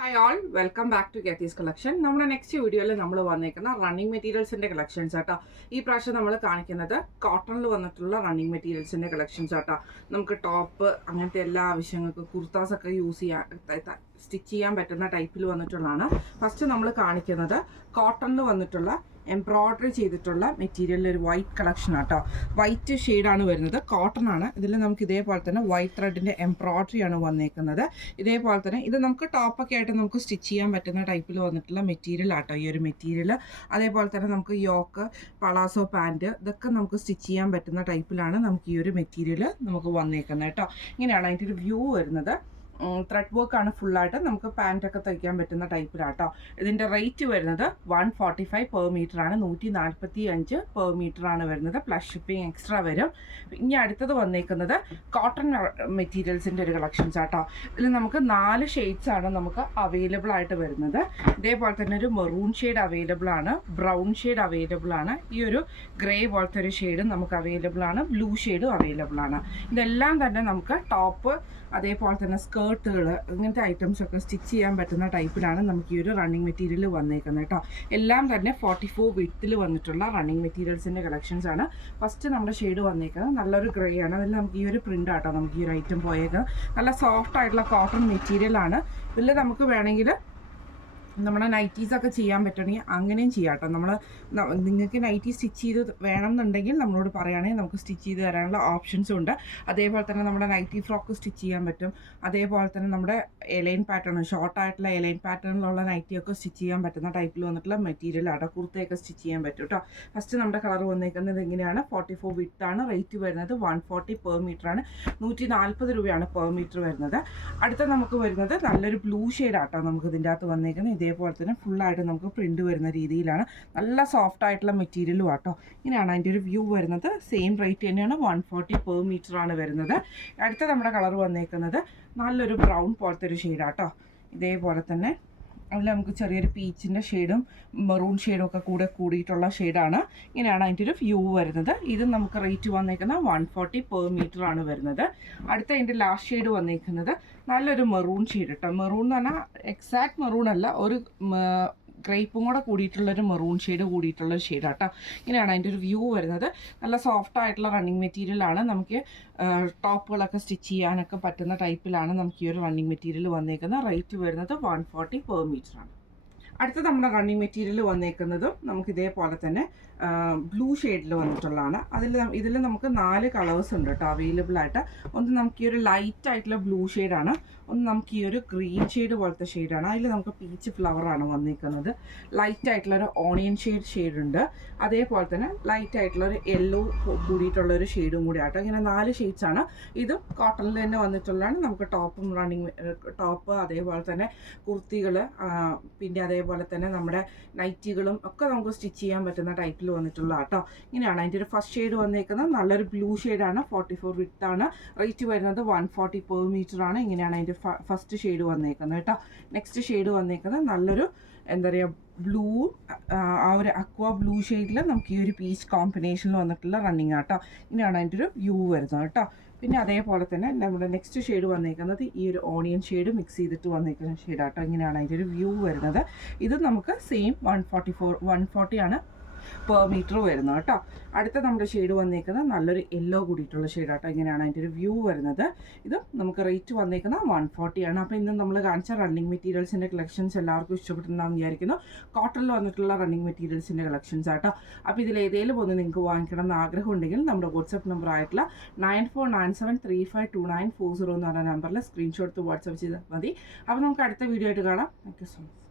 Hi all welcome back to Getty's collection. നമ്മുടെ next വീഡിയോയിൽ നമ്മൾ വന്നേക്കുന്ന റണ്ണിങ് മെറ്റീരിയൽസിൻ്റെ കളക്ഷൻസ് ആട്ടോ. ഈ പ്രാവശ്യം നമ്മൾ കാണിക്കുന്നത് കോട്ടണിൽ വന്നിട്ടുള്ള റണ്ണിങ് മെറ്റീരിയൽസിൻ്റെ കളക്ഷൻസ് ആട്ടോ. നമുക്ക് ടോപ്പ് അങ്ങനത്തെ എല്ലാ ആവശ്യങ്ങൾക്കും കുർത്താസൊക്കെ യൂസ് ചെയ്യാൻ സ്റ്റിച്ച് ചെയ്യാൻ പറ്റുന്ന ടൈപ്പിൽ വന്നിട്ടുള്ളതാണ്. ഫസ്റ്റ് നമ്മൾ കാണിക്കുന്നത് കോട്ടണിൽ വന്നിട്ടുള്ള എംബ്രോയ്ഡറി ചെയ്തിട്ടുള്ള മെറ്റീരിയലിൽ ഒരു വൈറ്റ് കളക്ഷൻ ആട്ടോ. വൈറ്റ് ഷെയ്ഡാണ് വരുന്നത്, കോട്ടൺ ആണ്. ഇതിൽ നമുക്ക് ഇതേപോലെ തന്നെ വൈറ്റ് ത്രെഡിൻ്റെ എംബ്രോയ്ഡറി ആണ് വന്നേക്കുന്നത്. ഇതേപോലെ തന്നെ ഇത് നമുക്ക് ടോപ്പൊക്കെ ആയിട്ട് നമുക്ക് സ്റ്റിച്ച് ചെയ്യാൻ പറ്റുന്ന ടൈപ്പിൽ വന്നിട്ടുള്ള മെറ്റീരിയൽ ആട്ടോ ഈ ഒരു മെറ്റീരിയൽ. അതേപോലെ തന്നെ നമുക്ക് യോക്ക്, പളാസോ പാൻറ്റ് ഇതൊക്കെ നമുക്ക് സ്റ്റിച്ച് ചെയ്യാൻ പറ്റുന്ന ടൈപ്പിലാണ് നമുക്ക് ഈ ഒരു മെറ്റീരിയൽ നമുക്ക് വന്നേക്കുന്നത് കേട്ടോ. ഇങ്ങനെയാണ് അതിൻ്റെ ഒരു വ്യൂ വരുന്നത്. ത്രെഡ് വർക്കാണ് ഫുള്ളായിട്ട് നമുക്ക് പാൻറ്റൊക്കെ തയ്ക്കാൻ പറ്റുന്ന ടൈപ്പിലാട്ടോ. ഇതിൻ്റെ റേറ്റ് വരുന്നത് 145 പെർ മീറ്റർ ആണ്, 145 പെർ മീറ്റർ ആണ് വരുന്നത്. പ്ലസ് ഷിപ്പിംഗ് എക്സ്ട്രാ വരും. ഇനി അടുത്തത് വന്നേക്കുന്നത് കോട്ടൺ മെറ്റീരിയൽസിൻ്റെ ഒരു കളക്ഷൻസ് ആട്ടോ. ഇതിൽ നമുക്ക് 4 ഷെയ്ഡ്സ് ആണ് നമുക്ക് അവൈലബിൾ ആയിട്ട് വരുന്നത്. ഇതേപോലെ തന്നെ ഒരു മെറൂൺ ഷെയ്ഡ് അവൈലബിൾ ആണ്, ബ്രൗൺ ഷെയ്ഡ് അവൈലബിൾ ആണ്, ഈ ഒരു ഗ്രേ പോലത്തെ ഒരു ഷെയ്ഡും നമുക്ക് അവൈലബിൾ ആണ്, ബ്ലൂ ഷെയ്ഡും അവൈലബിൾ ആണ്. ഇതെല്ലാം തന്നെ നമുക്ക് ടോപ്പ് അതേപോലെ തന്നെ സ്കേർട്ടുകൾ ഇങ്ങനത്തെ ഐറ്റംസ് ഒക്കെ സ്റ്റിച്ച് ചെയ്യാൻ പറ്റുന്ന ടൈപ്പിലാണ് നമുക്ക് ഈ ഒരു റണ്ണിങ് മെറ്റീരിയൽ വന്നേക്കുന്നത് കേട്ടോ. എല്ലാം തന്നെ 44 വിഡ്ത്തിൽ വന്നിട്ടുള്ള റണ്ണിങ് മെറ്റീരിയൽസിൻ്റെ കളക്ഷൻസ് ആണ്. ഫസ്റ്റ് നമ്മുടെ ഷെയ്ഡ് വന്നേക്കുന്നത് നല്ലൊരു ഗ്രേ ആണ്. അതിൽ നമുക്ക് ഈ ഒരു പ്രിൻ്റ് ആട്ടോ നമുക്ക് ഈ ഒരു ഐറ്റം പോയേക്കുന്നത്. നല്ല സോഫ്റ്റ് ആയിട്ടുള്ള കോട്ടൺ മെറ്റീരിയലാണ്. ഇതിൽ നമുക്ക് വേണമെങ്കിൽ നമ്മുടെ നൈറ്റീസൊക്കെ ചെയ്യാൻ പറ്റുകയാണെങ്കിൽ അങ്ങനെയും ചെയ്യാം കേട്ടോ. നിങ്ങൾക്ക് നൈറ്റി സ്റ്റിച്ച് ചെയ്ത് വേണമെന്നുണ്ടെങ്കിൽ നമ്മളോട് പറയുകയാണെങ്കിൽ നമുക്ക് സ്റ്റിച്ച് ചെയ്ത് തരാനുള്ള ഓപ്ഷൻസും ഉണ്ട്. അതേപോലെ തന്നെ നമ്മുടെ നൈറ്റി ഫ്രോക്ക് സ്റ്റിച്ച് ചെയ്യാൻ പറ്റും. അതേപോലെ തന്നെ നമ്മുടെ എലൈൻ പാറ്റേൺ, ഷോർട്ടായിട്ടുള്ള എലൈൻ പാറ്റേണിലുള്ള നൈറ്റിയൊക്കെ സ്റ്റിച്ച് ചെയ്യാൻ പറ്റുന്ന ടൈപ്പിൽ വന്നിട്ടുള്ള മെറ്റീരിയലാണ്. കുർത്തയൊക്കെ സ്റ്റിച്ച് ചെയ്യാൻ പറ്റും കേട്ടോ. ഫസ്റ്റ് നമ്മുടെ കളർ വന്നേക്കുന്നത് ഇങ്ങനെയാണ്. 44 വിഡ്ത്താണ്. റേറ്റ് വരുന്നത് 140 പെർ മീറ്ററാണ്, 140 രൂപയാണ് പെർ മീറ്റർ വരുന്നത്. അടുത്ത നമുക്ക് വരുന്നത് നല്ലൊരു ബ്ലൂ ഷെയ്ഡാട്ടോ നമുക്ക് ഇതിൻ്റെ അകത്ത് വന്നേക്കുന്നത്. ഇതേപോലെ തന്നെ ഫുള്ളായിട്ട് നമുക്ക് പ്രിൻ്റ് വരുന്ന രീതിയിലാണ്. നല്ല സോഫ്റ്റ് ആയിട്ടുള്ള മെറ്റീരിയലും ആട്ടോ. ഇങ്ങനെയാണ് അതിൻ്റെ ഒരു വ്യൂ വരുന്നത്. സെയിം റേറ്റ് തന്നെയാണ്, 140 പെർ മീറ്റർ ആണ് വരുന്നത്. അടുത്ത നമ്മുടെ കളർ വന്നേക്കുന്നത് നല്ലൊരു ബ്രൗൺ പോലത്തെ ഒരു ഷെയ്ഡാട്ടോ. ഇതേപോലെ തന്നെ അതിൽ നമുക്ക് ചെറിയൊരു പീച്ചിൻ്റെ ഷെയ്ഡും മെറൂൺ ഷെയ്ഡും ഒക്കെ കൂടിയിട്ടുള്ള ഷെയ്ഡാണ്. ഇങ്ങനെയാണ് അതിൻ്റെ ഒരു വ്യൂ വരുന്നത്. ഇത് നമുക്ക് റേറ്റ് വന്നേക്കുന്നത് 140 പെർ മീറ്റർ ആണ് വരുന്നത്. അടുത്ത അതിൻ്റെ ലാസ്റ്റ് ഷെയ്ഡ് വന്നേക്കുന്നത് നല്ലൊരു മെറൂൺ ഷെയ്ഡ് കേട്ടോ. മെറൂൺ എന്ന് പറഞ്ഞാൽ എക്സാക്ട് മെറൂൺ അല്ല, ഒരു ഗ്രേപ്പും കൂടെ കൂടിയിട്ടുള്ളൊരു മെറൂൺ ഷെയ്ഡ് കൂടിയിട്ടുള്ളൊരു ഷെയ്ഡാട്ടോ. ഇങ്ങനെയാണ് അതിൻ്റെ ഒരു വ്യൂ വരുന്നത്. നല്ല സോഫ്റ്റ് ആയിട്ടുള്ള റണ്ണിങ് മെറ്റീരിയലാണ്. നമുക്ക് ടോപ്പുകളൊക്കെ സ്റ്റിച്ച് ചെയ്യാനൊക്കെ പറ്റുന്ന ടൈപ്പിലാണ് നമുക്ക് ഈ ഒരു റണ്ണിങ് മെറ്റീരിയൽ വന്നേക്കുന്നത്. റേറ്റ് വരുന്നത് 140 പെർ മീറ്റർ ആണ്. അടുത്ത നമ്മുടെ റണ്ണിങ് മെറ്റീരിയൽ വന്നേക്കുന്നതും നമുക്ക് ഇതേപോലെ തന്നെ ബ്ലൂ ഷെയ്ഡിൽ വന്നിട്ടുള്ളതാണ്. ഇതിൽ നമുക്ക് 4 കളേഴ്സ് ഉണ്ട് കേട്ടോ അവൈലബിൾ ആയിട്ട്. ഒന്ന് നമുക്ക് ഈ ഒരു ലൈറ്റ് ആയിട്ടുള്ള ബ്ലൂ ഷെയ്ഡാണ്, ഒന്ന് നമുക്ക് ഈ ഒരു ഗ്രീൻ ഷെയ്ഡ് പോലത്തെ ഷെയ്ഡാണ്. അതിൽ നമുക്ക് പീച്ച് ഫ്ലവറാണ് വന്നിരിക്കുന്നത്. ലൈറ്റ് ആയിട്ടുള്ളൊരു ഓണിയൻ ഷെയ്ഡ് ഉണ്ട്. അതേപോലെ തന്നെ ലൈറ്റ് ആയിട്ടുള്ളൊരു യെല്ലോ കൂടിയിട്ടുള്ളൊരു ഷെയ്ഡും കൂടി ആട്ടോ. ഇങ്ങനെ 4 ഷെയ്ഡ്സാണ്. ഇതും കോട്ടണിൽ തന്നെ വന്നിട്ടുള്ളതാണ്. നമുക്ക് ടോപ്പ് അതേപോലെ തന്നെ കുർത്തികൾ, പിന്നെ അതേപോലെ തന്നെ നമ്മുടെ നൈറ്റികളും ഒക്കെ നമുക്ക് സ്റ്റിച്ച് ചെയ്യാൻ പറ്റുന്ന ടൈപ്പിൽ വന്നിട്ടുള്ള കേട്ടോ. ഇങ്ങനെയാണ് അതിൻ്റെ ഒരു ഫസ്റ്റ് ഷെയ്ഡ് വന്നേക്കുന്നത്. നല്ലൊരു ബ്ലൂ ഷെയ്ഡാണ്, 44 വിഡ്ത്താണ്. റേറ്റ് വരുന്നത് 140 പെർ മീറ്റർ ആണ്. ഇങ്ങനെയാണ് അതിൻ്റെ ഫസ്റ്റ് ഷെയ്ഡ് വന്നേക്കുന്നത് കേട്ടോ. നെക്സ്റ്റ് ഷെയ്ഡ് വന്നേക്കുന്നത് നല്ലൊരു എന്താ പറയുക ബ്ലൂ, ആ ഒരു അക്വ ബ്ലൂ ഷെയ്ഡിൽ നമുക്ക് ഈ ഒരു പീച്ച് കോമ്പിനേഷനിൽ വന്നിട്ടുള്ള റണ്ണിങ് ആട്ടോ. ഇങ്ങനെയാണ് അതിൻ്റെ ഒരു വ്യൂ വരുന്നത് കേട്ടോ. പിന്നെ അതേപോലെ തന്നെ നമ്മുടെ നെക്സ്റ്റ് ഷെയ്ഡ് വന്നേക്കുന്നത് ഈ ഒരു ഓണിയൻ ഷെയ്ഡ് മിക്സ് ചെയ്തിട്ട് വന്നേക്കുന്ന ഷെയ്ഡാട്ടോ. ഇങ്ങനെയാണ് അതിൻ്റെ ഒരു വ്യൂ വരുന്നത്. ഇത് നമുക്ക് സെയിം 140 ആണ് പെർ മീറ്റർ വരുന്നത് കേട്ടോ. അടുത്ത നമ്മുടെ ഷെയ്ഡ് വന്നേക്കുന്നത് നല്ലൊരു യെല്ലോ കൂടിയിട്ടുള്ള ഷെയ്ഡാട്ടോ. ഇങ്ങനെയാണ് അതിൻ്റെ ഒരു വ്യൂ വരുന്നത്. ഇത് നമുക്ക് റേറ്റ് വന്നേക്കുന്നത് 140 ആണ്. അപ്പോൾ ഇന്ന് നമ്മൾ കാണിച്ച റണ്ണിങ് മെറ്റീരിയൽസിൻ്റെ കളക്ഷൻസ് എല്ലാവർക്കും ഇഷ്ടപ്പെടുന്നതാണെന്ന് വിചാരിക്കുന്നു. കോട്ടണിൽ വന്നിട്ടുള്ള റണ്ണിങ് മെറ്റീരിയൽസിൻ്റെ കളക്ഷൻസ് ആട്ടോ. അപ്പോൾ ഇതിൽ ഏതെങ്കിലും ഒന്ന് നിങ്ങൾക്ക് വാങ്ങിക്കണം എന്ന് ആഗ്രഹം ഉണ്ടെങ്കിൽ നമ്മുടെ വാട്സപ്പ് നമ്പർ ആയിട്ടുള്ള 9497352940 എന്ന് പറഞ്ഞ നമ്പറിൽ സ്ക്രീൻഷോട്ട് വാട്സപ്പ് ചെയ്താൽ മതി. അപ്പോൾ നമുക്ക് അടുത്ത വീഡിയോ ആയിട്ട് കാണാം. Thank you so much.